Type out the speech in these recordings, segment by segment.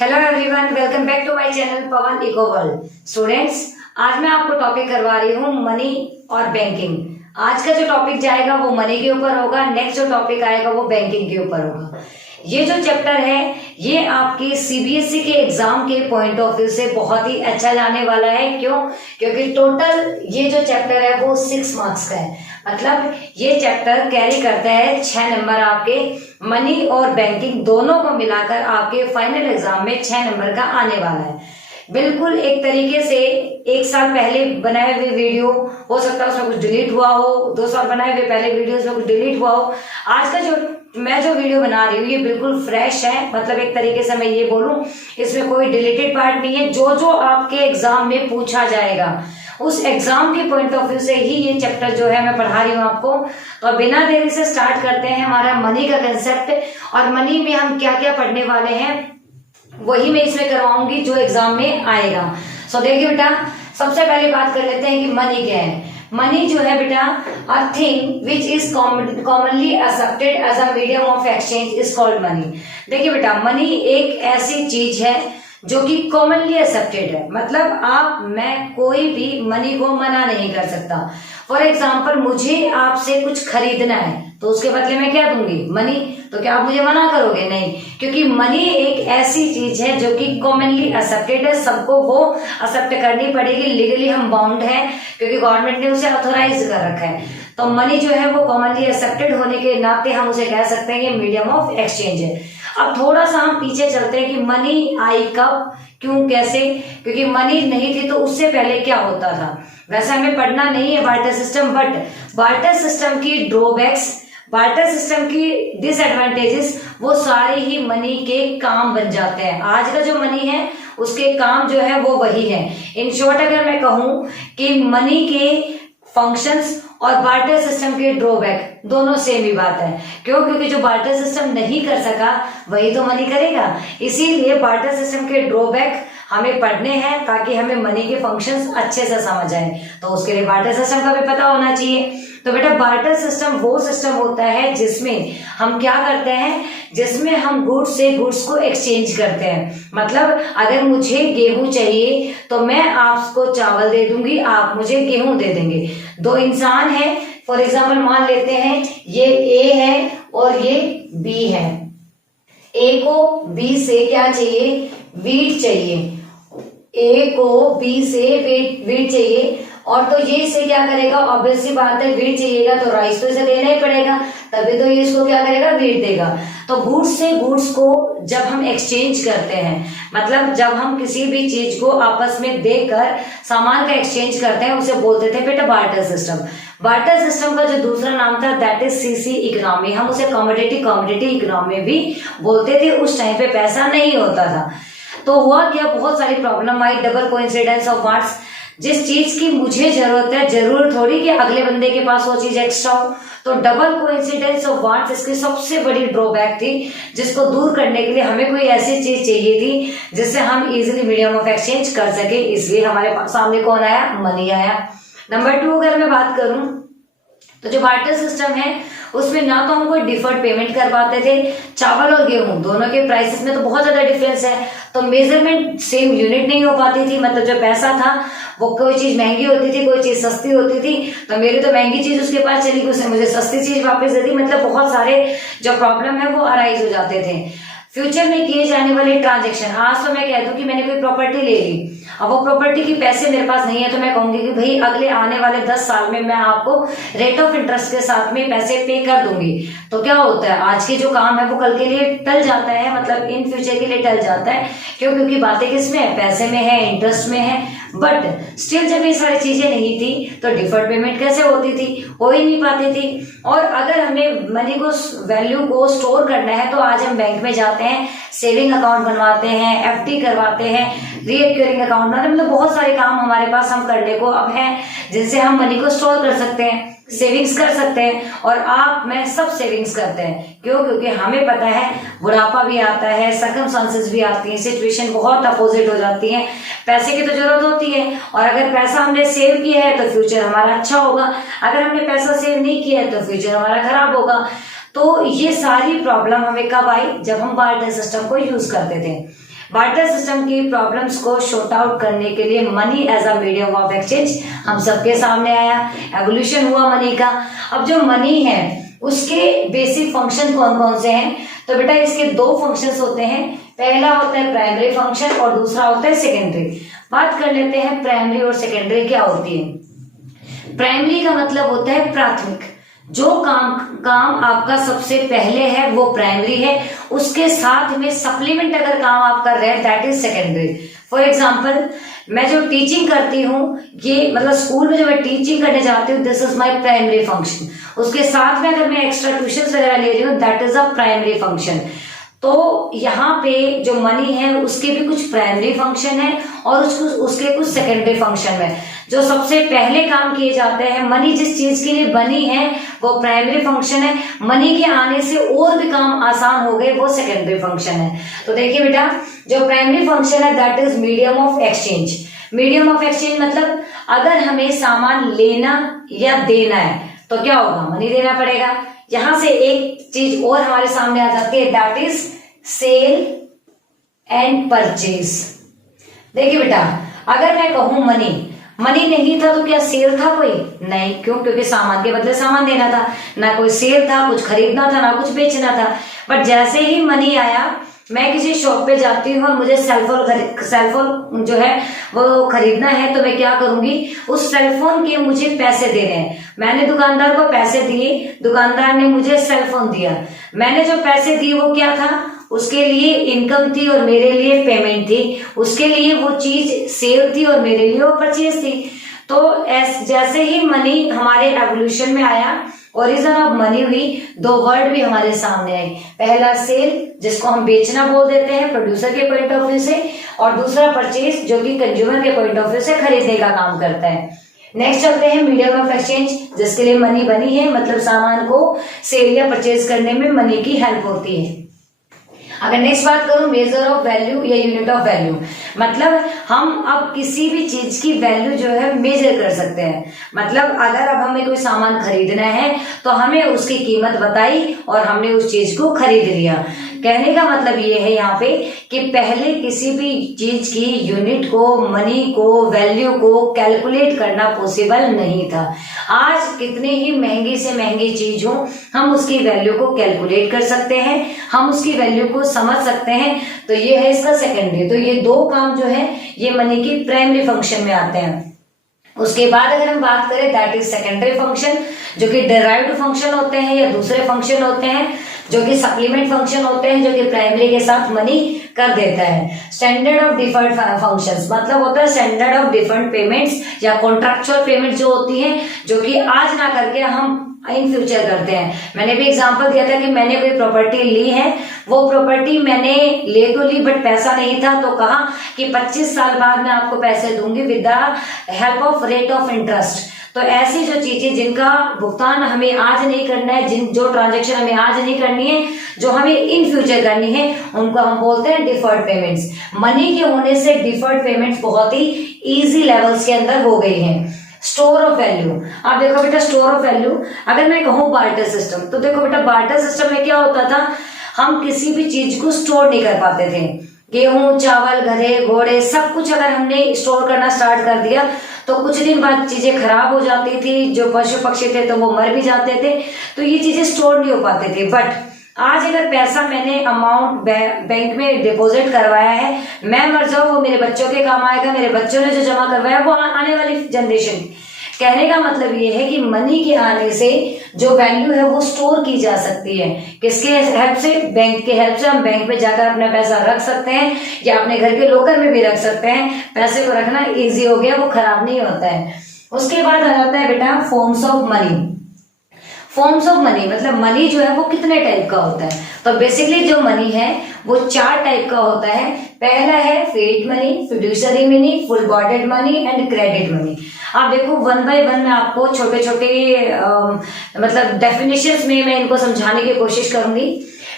Hello everyone, welcome back to my channel Pawan Eco World. Students, आज मैं आपको topic करवा रही हूँ मनी और बैंकिंग। आज का जो टॉपिक जाएगा वो मनी के ऊपर होगा, नेक्स्ट जो टॉपिक आएगा वो बैंकिंग के ऊपर होगा। ये जो चैप्टर है ये आपकी सीबीएसई के एग्जाम के पॉइंट ऑफ व्यू से बहुत ही अच्छा जाने वाला है। क्यों? क्योंकि टोटल ये जो चैप्टर है वो 6 मार्क्स का है। मतलब ये चैप्टर कैरी करता है 6 नंबर। आपके मनी और बैंकिंग दोनों को मिलाकर आपके फाइनल एग्जाम में 6 नंबर का आने वाला है। बिल्कुल एक तरीके से 1 साल पहले बनाए हुए वीडियो हो सकता है उसमें कुछ डिलीट हुआ हो, 2 साल बनाए हुए पहले वीडियोस में कुछ डिलीट हुआ हो। आज का जो वीडियो बना रही हूँ ये बिल्कुल फ्रेश है। मतलब एक तरीके से मैं ये बोलूं इसमें कोई डिलीटेड पार्ट नहीं है। जो जो आपके एग्जाम में पूछा जाएगा उस एग्जाम के पॉइंट ऑफ व्यू से ही ये चैप्टर जो है मैं पढ़ा रही हूँ आपको। तो बिना देरी से स्टार्ट करते हैं हमारा मनी का कंसेप्ट। और मनी में हम क्या क्या पढ़ने वाले हैं वही मैं इसमें करवाऊंगी जो एग्जाम में आएगा। सो देखिए बेटा, सबसे पहले बात कर लेते हैं कि मनी क्या है। मनी जो है बेटा, a thing which is commonly accepted as a medium of exchange is called money. देखिए बेटा, मनी एक ऐसी चीज है जो कि कॉमनली एक्सेप्टेड है। मतलब आप मैं कोई भी मनी को मना नहीं कर सकता। फॉर एग्जाम्पल, मुझे आपसे कुछ खरीदना है तो उसके बदले में क्या दूंगी? मनी। तो क्या आप मुझे मना करोगे? नहीं, क्योंकि मनी एक ऐसी चीज है जो कि कॉमनली एक्सेप्टेड है। सबको वो एक्सेप्ट करनी पड़ेगी। लीगली हम बाउंड है क्योंकि गवर्नमेंट ने उसे ऑथोराइज कर रखा है। तो मनी जो है वो कॉमनली एक्सेप्टेड होने के नाते हम उसे कह सकते हैं ये मीडियम ऑफ एक्सचेंज है। अब थोड़ा सा हम पीछे चलते हैं कि मनी आई कब, क्यों, कैसे। क्योंकि मनी नहीं थी तो उससे पहले क्या होता था। वैसे हमें पढ़ना नहीं है barter system, but barter system की ड्रॉबैक्स, बार्टर सिस्टम की डिसएडवांटेजेस वो सारे ही मनी के काम बन जाते हैं। आज का जो मनी है उसके काम जो है वो वही है। इन शॉर्ट अगर मैं कहूं कि मनी के फंक्शंस और बार्टर सिस्टम के ड्रॉबैक दोनों सेम ही बात है। क्यों? क्योंकि जो बार्टर सिस्टम नहीं कर सका वही तो मनी करेगा। इसीलिए बार्टर सिस्टम के ड्रॉबैक हमें पढ़ने हैं ताकि हमें मनी के फंक्शंस अच्छे से समझ आए। तो उसके लिए बार्टर सिस्टम का भी पता होना चाहिए। तो बेटा, बार्टर सिस्टम वो सिस्टम होता है जिसमें हम क्या करते हैं, जिसमें हम गुड्स से गुड्स को एक्सचेंज करते हैं। मतलब अगर मुझे गेहूं चाहिए तो मैं आपको चावल दे दूंगी, आप मुझे गेहूं दे देंगे। 2 इंसान हैं, फॉर एग्जाम्पल मान लेते हैं ये ए है और ये बी है। ए को बी से क्या चाहिए? वीट चाहिए। ए को बी से वीट चाहिए और तो ये इसे क्या करेगा? ऑब्वियस सी बात है, वीट चाहिएगा तो राइस तो इसे देना ही पड़ेगा, तभी तो ये इसको क्या करेगा? वीट देगा। तो गुड्स से गुड्स को जब हम एक्सचेंज करते हैं, मतलब जब हम किसी भी चीज को आपस में देकर सामान का एक्सचेंज करते हैं उसे बोलते थे बेटा बार्टर सिस्टम। बार्टर सिस्टम का जो दूसरा नाम था दैट इज सीसी इकोनॉमी। हम उसे कमोडिटी इकोनॉमी भी बोलते थे। उस टाइम पे पैसा नहीं होता था तो हुआ क्या, बहुत सारी problem I. Double coincidence of wants. जिस चीज की मुझे जरूरत है जरूर थोड़ी कि अगले बंदे के पास वो चीज एक्स्ट्रा हो। तो डबल कोइंसिडेंस ऑफ वांट्स इसकी सबसे बड़ी ड्रॉबैक थी, जिसको दूर करने के लिए हमें कोई ऐसी चीज चाहिए थी जिससे हम इजीली मीडियम ऑफ एक्सचेंज कर सके। इसलिए हमारे सामने कौन आया? मनी आया। नंबर 2 अगर मैं बात करूं तो जो बार्टर सिस्टम है उसमें ना तो हम कोई डिफर्ड पेमेंट कर पाते थे। चावल और गेहूं दोनों के प्राइसेस में तो बहुत ज्यादा डिफरेंस है, तो मेजरमेंट सेम यूनिट नहीं हो पाती थी। मतलब जो पैसा था वो कोई चीज महंगी होती थी, कोई चीज सस्ती होती थी। तो मेरी तो महंगी चीज उसके पास चली गई, उसने मुझे सस्ती चीज वापस दे दी। मतलब बहुत सारे जो प्रॉब्लम है वो अराइज हो जाते थे। फ्यूचर में किए जाने वाले ट्रांजेक्शन, आज तो मैं कह दूं कि मैंने कोई प्रॉपर्टी ले ली, अब वो प्रॉपर्टी की पैसे मेरे पास नहीं है तो मैं कहूंगी कि भाई अगले आने वाले 10 साल में मैं आपको रेट ऑफ इंटरेस्ट के साथ में पैसे पे कर दूंगी। तो क्या होता है, आज के जो काम है वो कल के लिए टल जाता है, मतलब इन फ्यूचर के लिए टल जाता है। क्यों? क्योंकि बातें किसमें है? पैसे में है, इंटरेस्ट में है। बट स्टिल जब ये सारी चीजें नहीं थी तो डिफर्ड पेमेंट कैसे होती थी? हो ही नहीं पाती थी। और अगर हमें मनी को, वैल्यू को स्टोर करना है तो आज हम बैंक में जाते हैं, सेविंग अकाउंट बनवाते हैं, एफडी करवाते हैं, रीकरिंग अकाउंट, मतलब बहुत सारे काम हमारे पास हम करने को अब है जिनसे हम मनी को स्टोर कर सकते हैं, सेविंग्स कर सकते हैं। और आप मैं सब सेविंग्स करते हैं। क्यों? क्योंकि हमें पता है बुढ़ापा भी आता है, सर्कमस्टांसेस भी आती है, सिचुएशन बहुत अपोजिट हो जाती है, पैसे की तो जरूरत होती है। और अगर पैसा हमने सेव किया है तो फ्यूचर हमारा अच्छा होगा, अगर हमने पैसा सेव नहीं किया है तो फ्यूचर हमारा खराब होगा। तो ये सारी प्रॉब्लम हमें कब आई? जब हम बार्टर सिस्टम को यूज करते थे। बार्टर सिस्टम की प्रॉब्लम्स को शॉर्ट आउट करने के लिए money as a medium of exchange हम सबके सामने आया, एवोल्यूशन हुआ मनी का। अब जो मनी है उसके बेसिक फंक्शन कौन कौन से हैं? तो बेटा इसके दो फंक्शंस होते हैं, पहला होता है प्राइमरी फंक्शन और दूसरा होता है सेकेंडरी। बात कर लेते हैं प्राइमरी और सेकेंडरी क्या होती है। प्राइमरी का मतलब होता है प्राथमिक, जो काम आपका सबसे पहले है वो प्राइमरी है, उसके साथ में सप्लीमेंट अगर काम आप कर रहे हैं that is secondary. For example मैं जो टीचिंग करती हूँ, ये मतलब स्कूल में जो मैं टीचिंग करने जाती हूँ, this is my primary function. उसके साथ में अगर मैं एक्स्ट्रा ट्यूशन वगैरह ले रही हूँ that is a primary function. तो यहाँ पे जो मनी है उसके भी कुछ प्राइमरी फंक्शन है और उसके कुछ सेकेंडरी फंक्शन है। जो सबसे पहले काम किए जाते हैं, मनी जिस चीज के लिए बनी है वो प्राइमरी फंक्शन है, मनी के आने से और भी काम आसान हो गए वो सेकेंडरी फंक्शन है। तो देखिए बेटा जो प्राइमरी फंक्शन है that is medium of exchange. Medium of exchange मतलब अगर हमें सामान लेना या देना है तो क्या होगा, मनी देना पड़ेगा। यहां से एक चीज और हमारे सामने आ जाती है that is sale and purchase. देखिए बेटा अगर मैं कहूं मनी नहीं था तो क्या सेल था कोई? नहीं, क्यों? क्योंकि सामान के बदले सामान देना था, ना कोई सेल था, कुछ खरीदना था ना कुछ बेचना था। बट जैसे ही मनी आया, मैं किसी शॉप पे जाती हूँ और मुझे सेलफोन जो है वो खरीदना है तो मैं क्या करूंगी, उस सेलफोन के मुझे पैसे देने हैं। मैंने दुकानदार को पैसे दिए, दुकानदार ने मुझे सेलफोन दिया। मैंने जो पैसे दिए वो क्या था, उसके लिए इनकम थी और मेरे लिए पेमेंट थी, उसके लिए वो चीज सेल थी और मेरे लिए वो परचेज थी। तो जैसे ही मनी हमारे एवोल्यूशन में आया, ओरिजिन ऑफ मनी हुई, दो वर्ड भी हमारे सामने आए। पहला सेल जिसको हम बेचना बोल देते हैं प्रोड्यूसर के पॉइंट ऑफ व्यू से, और दूसरा परचेज जो कि कंज्यूमर के पॉइंट ऑफ व्यू से खरीदने का काम करता है। नेक्स्ट चलते हैं मीडियम ऑफ एक्सचेंज, जिसके लिए मनी बनी है, मतलब सामान को सेल या परचेज करने में मनी की हेल्प होती है। अगर नेक्स्ट बात करूं मेजर ऑफ वैल्यू या यूनिट ऑफ वैल्यू, मतलब हम अब किसी भी चीज की वैल्यू जो है मेजर कर सकते हैं। मतलब अगर अब हमें कोई सामान खरीदना है तो हमें उसकी कीमत बताई और हमने उस चीज को खरीद लिया। कहने का मतलब ये है यहाँ पे कि पहले किसी भी चीज की यूनिट को, मनी को, वैल्यू को कैलकुलेट करना पॉसिबल नहीं था। आज कितनी ही महंगी से महंगी चीज हो, हम उसकी वैल्यू को कैलकुलेट कर सकते हैं, हम उसकी वैल्यू को समझ सकते हैं। तो ये है इसका सेकेंडरी। तो ये दो काम जो है ये मनी की प्राइमरी फंक्शन में आते हैं। उसके बाद अगर हम बात करें दैट इज सेकेंडरी फंक्शन, जो कि डिराइव्ड फंक्शन होते हैं या दूसरे फंक्शन होते हैं, जो कि सप्लीमेंट फंक्शन होते हैं, जो कि प्राइमरी के साथ मनी कर देता है। स्टैंडर्ड ऑफ डिफर्ड फंक्शंस मतलब होता है स्टैंडर्ड ऑफ डिफर्ड पेमेंट्स या कॉन्ट्रैक्चुअल पेमेंट जो होती है, जो कि आज ना करके हम इन फ्यूचर करते हैं। मैंने भी एग्जांपल दिया था कि मैंने कोई प्रॉपर्टी ली है, वो प्रॉपर्टी मैंने ले तो ली बट पैसा नहीं था, तो कहा कि 25 साल बाद मैं आपको पैसे दूंगी with the help of rate of interest. तो ऐसी जो चीजें जिनका भुगतान हमें आज नहीं करना है, जो ट्रांजैक्शन हमें आज नहीं करनी है, जो हमें इन फ्यूचर करनी है, उनको हम बोलते हैं डिफर्ड पेमेंट्स। मनी के होने से डिफर्ड पेमेंट्स बहुत ही इजी लेवल्स के अंदर हो गई हैं। स्टोर ऑफ वैल्यू, आप देखो बेटा स्टोर ऑफ वैल्यू, अगर मैं कहूँ बार्टर सिस्टम, तो देखो बेटा बार्टर सिस्टम में क्या होता था, हम किसी भी चीज को स्टोर नहीं कर पाते थे। गेहूं, चावल, गधे, घोड़े सब कुछ अगर हमने स्टोर करना स्टार्ट कर दिया तो कुछ दिन बाद चीजें खराब हो जाती थी, जो पशु पक्षी थे तो वो मर भी जाते थे, तो ये चीजें स्टोर नहीं हो पाते थे। बट आज अगर पैसा मैंने अमाउंट बैंक में डिपॉजिट करवाया है, मैं मर जाऊं वो मेरे बच्चों के काम आएगा, मेरे बच्चों ने जो जमा करवाया वो आने वाली जनरेशन। कहने का मतलब ये है कि मनी के आने से जो वैल्यू है वो स्टोर की जा सकती है। किसके हेल्प से? बैंक के हेल्प से। हम बैंक में जाकर अपना पैसा रख सकते हैं या अपने घर के लॉकर में भी रख सकते हैं। पैसे को रखना इजी हो गया, वो खराब नहीं होता है। उसके बाद आ जाता है बेटा forms of money. Forms of money मतलब मनी जो है वो कितने टाइप का होता है। तो बेसिकली जो मनी है वो 4 टाइप का होता है। पहला है fiat money, fiduciary money, full bonded money and credit money. आप देखो वन बाय वन मैं आपको छोटे छोटे मतलब डेफिनेशंस में मैं इनको समझाने की कोशिश करूंगी।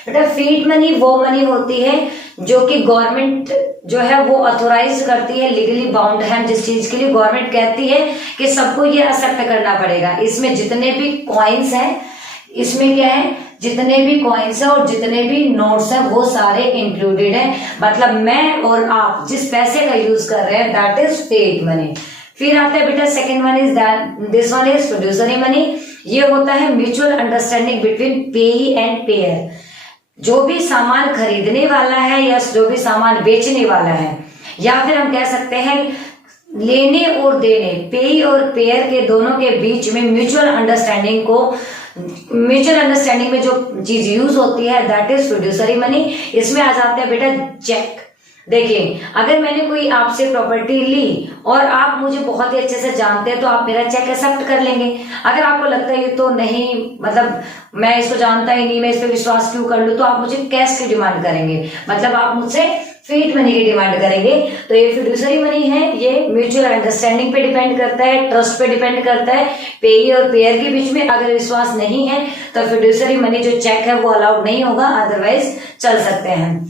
बेटा फिएट मनी वो मनी होती है जो कि गवर्नमेंट जो है वो ऑथोराइज करती है, लीगली बाउंड है, जिस चीज के लिए गवर्नमेंट कहती है कि सबको ये एक्सेप्ट करना पड़ेगा। इसमें जितने भी कॉइन्स हैं, इसमें क्या है, जितने भी कॉइन्स है और जितने भी नोट्स है वो सारे इंक्लूडेड है। मतलब मैं और आप जिस पैसे का यूज कर रहे हैं दैट इज फिएट मनी। फिर आता है बेटा second one is this one is fiduciary money. ये होता है म्यूचुअल अंडरस्टैंडिंग बिटवीन पेई एंड पेयर। जो भी सामान खरीदने वाला है या जो भी सामान बेचने वाला है, या फिर हम कह सकते हैं लेने और देने, पेई और पेयर के दोनों के बीच में म्यूचुअल अंडरस्टैंडिंग में जो चीज यूज होती है दैट इज फिड्यूशियरी मनी। इसमें आ जाते हैं बेटा चेक। देखिए, अगर मैंने कोई आपसे प्रॉपर्टी ली और आप मुझे बहुत ही अच्छे से जानते हैं तो आप मेरा चेक एक्सेप्ट कर लेंगे। अगर आपको लगता है ये तो नहीं, मतलब मैं इसको जानता ही नहीं, मैं इस पर विश्वास क्यों कर लूं, तो आप मुझे कैश की डिमांड करेंगे, मतलब आप मुझसे फिएट मनी की डिमांड करेंगे। तो ये फिड्यूशियरी मनी है, ये म्यूचुअल अंडरस्टैंडिंग पे डिपेंड करता है, ट्रस्ट पे डिपेंड करता है, पेई और पेयर के बीच में। अगर विश्वास नहीं है तो फिड्यूशियरी मनी जो चेक है वो अलाउड नहीं होगा, अदरवाइज चल सकते हैं।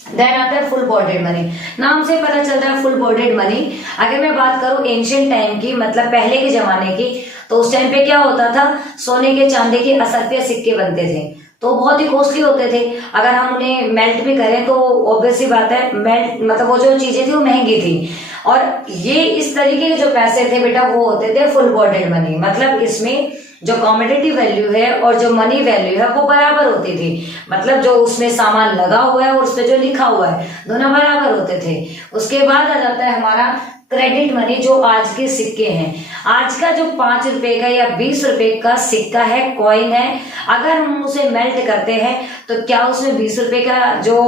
देन आता है फुल बॉडीड मनी। नाम से पता चल रहा है फुल बॉडीड मनी। अगर मैं बात करूं एंशिएंट टाइम की, मतलब पहले के जमाने की, तो उस टाइम पे क्या होता था, सोने के चांदी के असरफिया सिक्के बनते थे, तो बहुत ही कॉस्टली होते थे। अगर हम उन्हें मेल्ट भी करें तो ऑब्वियस सी बात है, मेल्ट मतलब वो जो चीजें थी वो महंगी थी। और ये इस तरीके के जो पैसे थे बेटा वो होते थे फुल बॉडीड मनी। मतलब इसमें जो कॉमोडिटी वैल्यू है और जो मनी वैल्यू है वो बराबर होती थी। मतलब जो उसमें सामान लगा हुआ है और उसपे जो लिखा हुआ है दोनों बराबर होते थे। उसके बाद आ जाता है हमारा क्रेडिट मनी, जो आज के सिक्के हैं। आज का जो 5 रुपए का या 20 रुपए का सिक्का है, कॉइन है, अगर हम उसे मेल्ट करते हैं तो क्या उसमें 20 रुपए का जो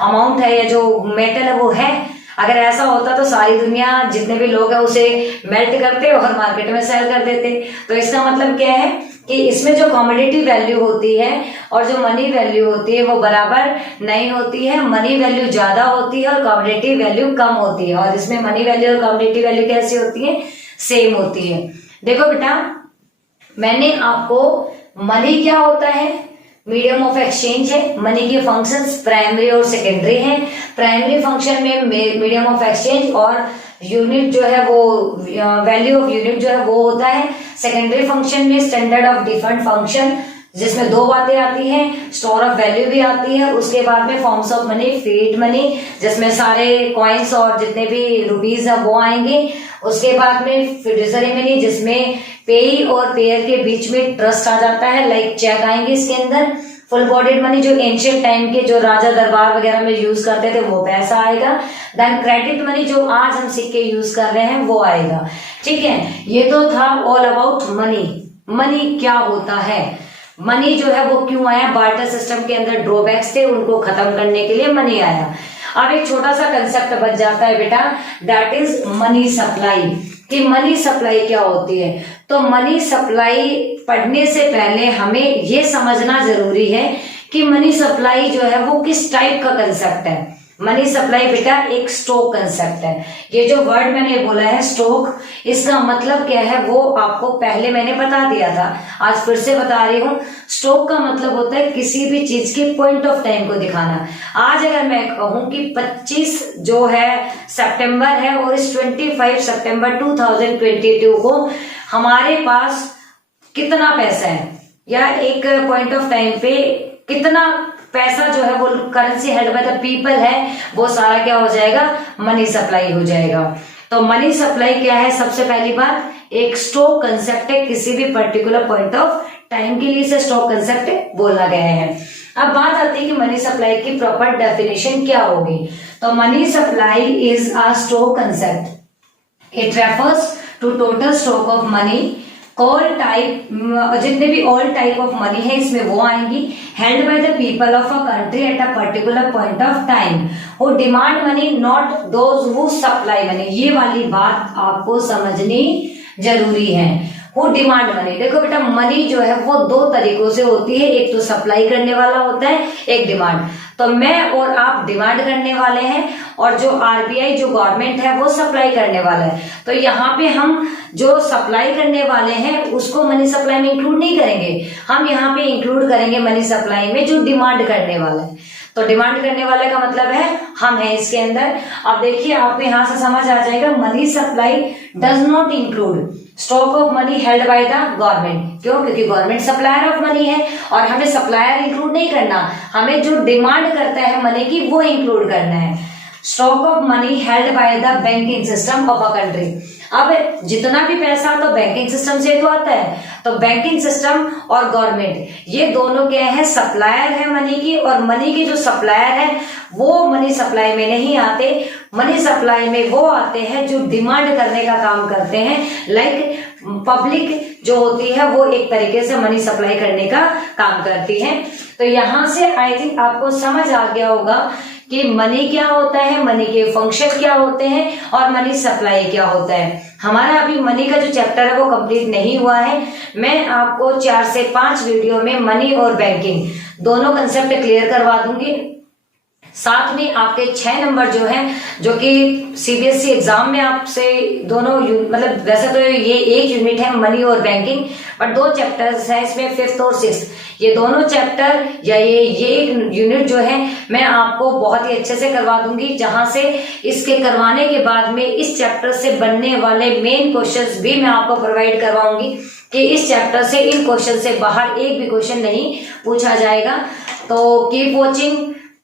अमाउंट है या जो मेटल है वो है? अगर ऐसा होता तो सारी दुनिया जितने भी लोग हैं उसे मेल्ट करते और मार्केट में सेल कर देते। तो इसका मतलब क्या है कि इसमें जो कमोडिटी वैल्यू होती है और जो मनी वैल्यू होती है वो बराबर नहीं होती है। मनी वैल्यू ज्यादा होती है और कमोडिटी वैल्यू कम होती है। और इसमें मनी वैल्यू और कमोडिटी वैल्यू कैसी होती है? सेम होती है। देखो बेटा, मैंने आपको मनी क्या होता है, मीडियम ऑफ एक्सचेंज है। मनी के फंक्शंस प्राइमरी और सेकेंडरी हैं। प्राइमरी फंक्शन में मीडियम ऑफ एक्सचेंज और यूनिट जो है वो वैल्यू ऑफ यूनिट जो है वो होता है। सेकेंडरी फंक्शन में स्टैंडर्ड ऑफ डिफरेंट फंक्शन, जिसमें 2 बातें आती हैं, स्टोर ऑफ वैल्यू भी आती है। उसके बाद में forms of money, fiat money, जिसमें सारे कॉइन्स और जितने भी रुपीज है वो आएंगे। उसके बाद में फिड्यूशियरी मनी, जिसमें पेई और पेयर के बीच में ट्रस्ट आ जाता है, लाइक चेक आएंगे इसके अंदर। फुल बॉडीड मनी जो एंशिएंट टाइम के जो राजा दरबार वगैरह में यूज करते थे वो पैसा आएगा। देन क्रेडिट मनी जो आज हम सिक्के यूज कर रहे हैं वो आएगा। ठीक है, ये तो था ऑल अबाउट मनी। मनी क्या होता है, मनी जो है वो क्यों आया, बार्टर सिस्टम के अंदर ड्रॉबैक्स थे, उनको खत्म करने के लिए मनी आया। अब एक छोटा सा कंसेप्ट बच जाता है बेटा, दैट इज मनी सप्लाई। कि मनी सप्लाई क्या होती है? तो मनी सप्लाई पढ़ने से पहले हमें ये समझना जरूरी है कि मनी सप्लाई जो है वो किस टाइप का कंसेप्ट है। मनी सप्लाई बेटा एक स्टॉक कंसेप्ट है। ये जो वर्ड मैंने बोला है स्टॉक, इसका मतलब क्या है वो आपको पहले मैंने बता दिया था, आज फिर से बता रही हूँ। स्टॉक का मतलब होता है किसी भी चीज के पॉइंट ऑफ टाइम को दिखाना। आज अगर मैं कहूं कि 25 जो है सितंबर है और इस 25 सितंबर 2022 को हमारे पास कितना पैसा है, या एक पॉइंट ऑफ टाइम पे कितना पैसा जो है वो currency held by the people है, वो सारा क्या हो जाएगा? मनी सप्लाई हो जाएगा। तो मनी सप्लाई क्या है? सबसे पहली बात, एक स्टॉक कंसेप्ट है, किसी भी पर्टिकुलर पॉइंट ऑफ टाइम के लिए इसे स्टॉक कंसेप्ट बोला गया है। अब बात आती है कि मनी सप्लाई की प्रॉपर डेफिनेशन क्या होगी। तो money supply is a stock concept. It refers to total stock of money, all type, जितने भी ऑल टाइप ऑफ मनी है इसमें वो आएंगी, held by the people of a country at a particular point of time, who demand money, not those who supply money. ये वाली बात आपको समझनी जरूरी है। हु डिमांड मनी, देखो बेटा मनी जो है वो 2 तरीकों से होती है, एक तो सप्लाई करने वाला होता है, एक डिमांड। तो मैं और आप डिमांड करने वाले हैं और जो आरबीआई जो गवर्नमेंट है वो सप्लाई करने वाला है। तो यहाँ पे हम जो सप्लाई करने वाले हैं उसको मनी सप्लाई में इंक्लूड नहीं करेंगे, हम यहाँ पे इंक्लूड करेंगे मनी सप्लाई में जो डिमांड करने वाला है। तो डिमांड करने वाले का मतलब है हम हैं इसके अंदर। अब देखिए आपको यहाँ से समझ आ जाएगा, money supply does not include stock of money held by the government. क्यों? क्योंकि गवर्नमेंट सप्लायर ऑफ मनी है और हमें सप्लायर इंक्लूड नहीं करना, हमें जो डिमांड करता है मनी की वो इंक्लूड करना है। Stock of money held by the banking system of a country. अब जितना भी पैसा तो बैंकिंग सिस्टम से तो आता है, तो बैंकिंग सिस्टम और गवर्नमेंट ये दोनों क्या है? सप्लायर है मनी की, और मनी के जो सप्लायर है वो मनी सप्लाई में नहीं आते। मनी सप्लाई में वो आते हैं जो डिमांड करने का काम करते हैं। लाइक पब्लिक जो होती है वो एक तरीके से मनी सप्लाई करने का काम करती है। तो यहां से आई थिंक आपको समझ आ गया होगा कि मनी क्या होता है, मनी के फंक्शन क्या होते हैं और मनी सप्लाई क्या होता है। हमारा अभी मनी का जो चैप्टर है वो कंप्लीट नहीं हुआ है। मैं आपको 4 से 5 वीडियो में मनी और बैंकिंग दोनों कंसेप्ट क्लियर करवा दूंगी। साथ में आपके 6 नंबर जो हैं, जो कि सीबीएसई एग्जाम में आपसे दोनों मतलब वैसे तो ये एक यूनिट है मनी और बैंकिंग, बट 2 चैप्टर्स हैं इसमें, 5th और 6th। ये दोनों चैप्टर या ये यूनिट जो है मैं आपको बहुत ही अच्छे से करवा दूंगी, जहां से इसके करवाने के बाद में इस चैप्टर से बनने वाले मेन क्वेश्चंस भी मैं आपको प्रोवाइड करवाऊंगी कि इस चैप्टर से इन क्वेश्चन से बाहर एक भी क्वेश्चन नहीं पूछा जाएगा। तो कीप वॉचिंग,